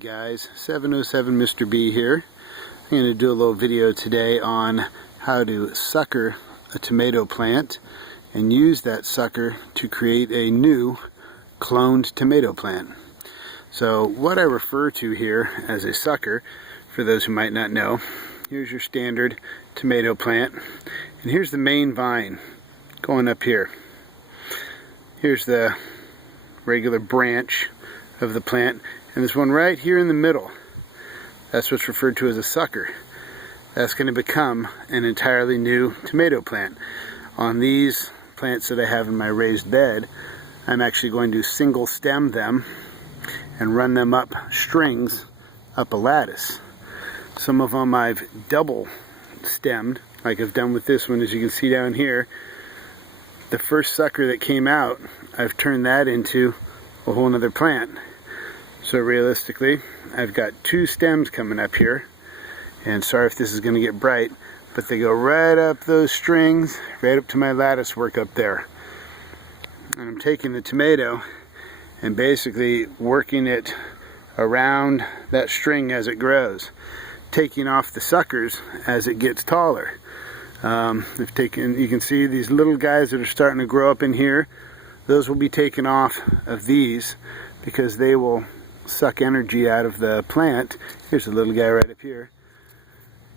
Hey guys, 707 Mr. B here. I'm going to do a little video today on how to sucker a tomato plant and use that sucker to create a new cloned tomato plant. So what I refer to here as a sucker, for those who might not know, here's your standard tomato plant, and here's the main vine going up here. Here's the regular branch of the plant, and this one right here in the middle, that's what's referred to as a sucker. That's going to become an entirely new tomato plant. On these plants that I have in my raised bed, I'm actually going to single stem them and run them up strings up a lattice. Some of them I've double stemmed, like I've done with this one. As you can see down here, the first sucker that came out, I've turned that into a whole nother plant. So realistically, I've got two stems coming up here, and sorry if this is going to get bright, but they go right up those strings, right up to my lattice work up there. And I'm taking the tomato and basically working it around that string as it grows, taking off the suckers as it gets taller. You can see these little guys that are starting to grow up in here, those will be taken off of these because they will suck energy out of the plant. Here's a little guy right up here,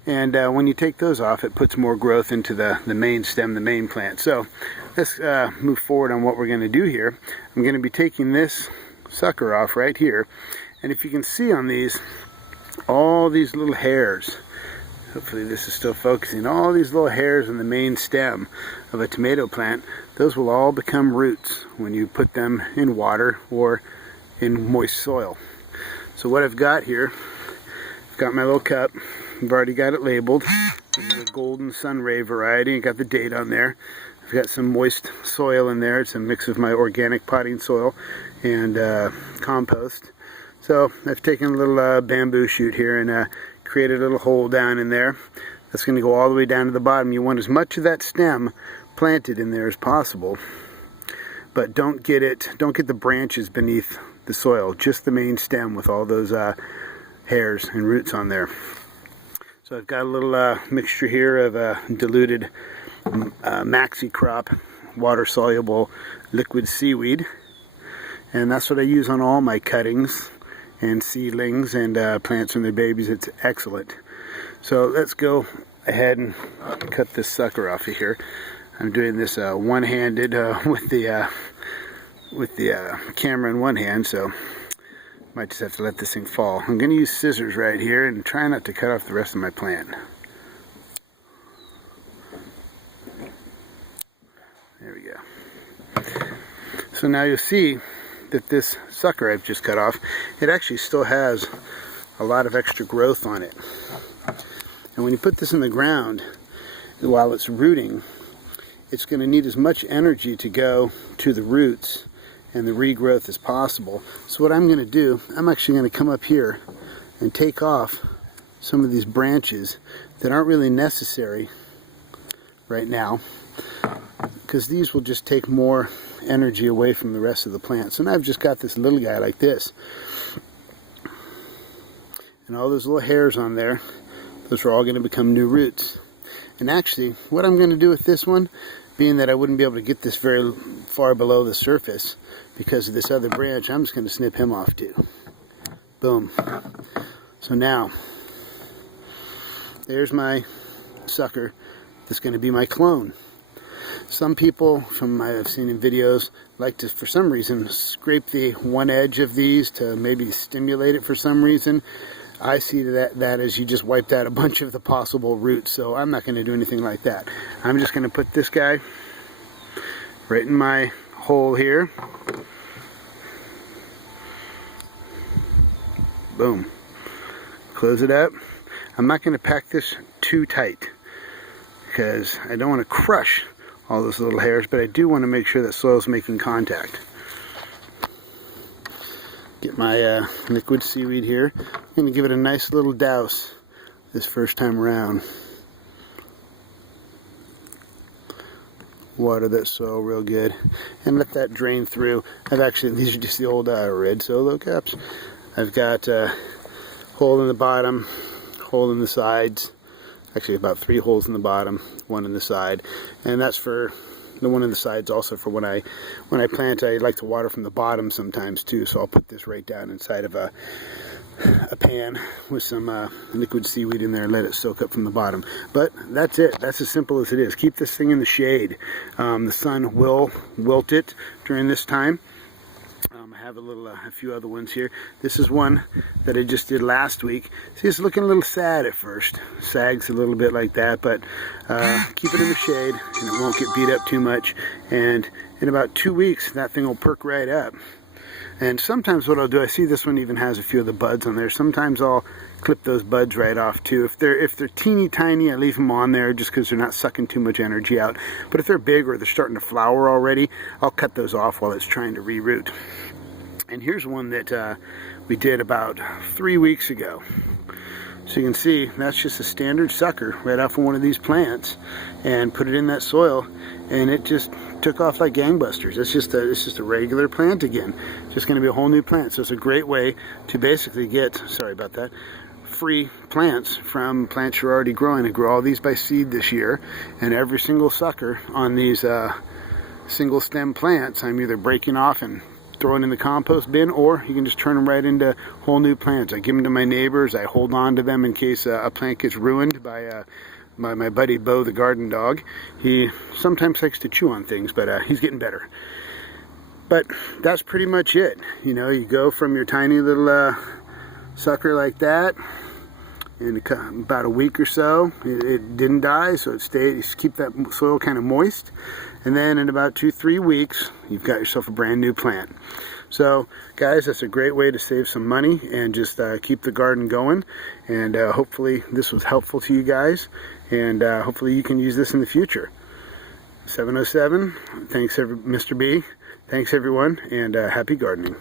and when you take those off, it puts more growth into the main stem, the main plant. So let's move forward on what we're going to do here. I'm going to be taking this sucker off right here, and if you can see on these, all these little hairs, hopefully this is still focusing, all these little hairs in the main stem of a tomato plant, those will all become roots when you put them in water or in moist soil. So what I've got here, I've got my little cup. I've already got it labeled. This is a golden sun ray variety. I got the date on there. I've got some moist soil in there. It's a mix of my organic potting soil and compost. So I've taken a little bamboo shoot here and created a little hole down in there. That's going to go all the way down to the bottom. You want as much of that stem planted in there as possible, but don't get the branches beneath the soil, just the main stem with all those hairs and roots on there. So I've got a little mixture here of diluted maxi crop water soluble liquid seaweed, and that's what I use on all my cuttings and seedlings and plants from their babies. It's excellent. So let's go ahead and cut this sucker off of here. I'm doing this one-handed with the camera in one hand, so might just have to let this thing fall. I'm going to use scissors right here and try not to cut off the rest of my plant. There we go. So now you'll see that this sucker I've just cut off, it actually still has a lot of extra growth on it. And when you put this in the ground, while it's rooting, it's going to need as much energy to go to the roots and the regrowth as possible. So what I'm going to do, I'm actually going to come up here and take off some of these branches that aren't really necessary right now, because these will just take more energy away from the rest of the plant. So now I've just got this little guy like this, and all those little hairs on there, those are all going to become new roots. And actually, what I'm going to do with this one, being that I wouldn't be able to get this very far below the surface because of this other branch, I'm just going to snip him off too. Boom. So now, there's my sucker that's going to be my clone. Some people, from I've seen in videos, like to, for some reason, scrape the one edge of these to maybe stimulate it for some reason. I see that as you just wiped out a bunch of the possible roots, so I'm not going to do anything like that. I'm just going to put this guy right in my hole here. Boom. Close it up. I'm not going to pack this too tight because I don't want to crush all those little hairs, but I do want to make sure that soil's making contact. Get my liquid seaweed here. I'm going to give it a nice little douse this first time around. Water that soil real good and let that drain through. These are just the old red Solo caps. I've got hole in the bottom, hole in the sides. Actually about 3 holes in the bottom, 1 in the side, and that's for the one in the sides also for when I plant. I like to water from the bottom sometimes too, so I'll put this right down inside of a pan with some liquid seaweed in there and let it soak up from the bottom. But that's it. That's as simple as it is. Keep this thing in the shade. The sun will wilt it during this time. I have a few other ones here. This is one that I just did last week. See, it's looking a little sad at first. Sags a little bit like that, but keep it in the shade and it won't get beat up too much. And in about 2 weeks, that thing will perk right up. And sometimes what I'll do, I see this one even has a few of the buds on there. Sometimes I'll clip those buds right off too. If they're teeny tiny, I leave them on there just because they're not sucking too much energy out. But if they're big or they're starting to flower already, I'll cut those off while it's trying to reroot. And here's one that we did about 3 weeks ago. So you can see that's just a standard sucker right off of one of these plants, and put it in that soil, and it just took off like gangbusters. It's just a regular plant again. Just going to be a whole new plant. So it's a great way to basically get, sorry about that, free plants from plants you're already growing. I grew all these by seed this year, and every single sucker on these single stem plants I'm either breaking off and throwing in the compost bin, or you can just turn them right into whole new plants. I give them to my neighbors. I hold on to them in case a plant gets ruined by my buddy Bo, the garden dog. He sometimes likes to chew on things, but he's getting better. But that's pretty much it. You know, you go from your tiny little sucker like that, in about a week or so, it didn't die, so it stayed. You keep that soil kind of moist, and then in about 2-3 weeks, you've got yourself a brand new plant. So, guys, that's a great way to save some money and just keep the garden going. And hopefully this was helpful to you guys, and hopefully you can use this in the future. 707. Thanks, Mr. B. Thanks, everyone, and happy gardening.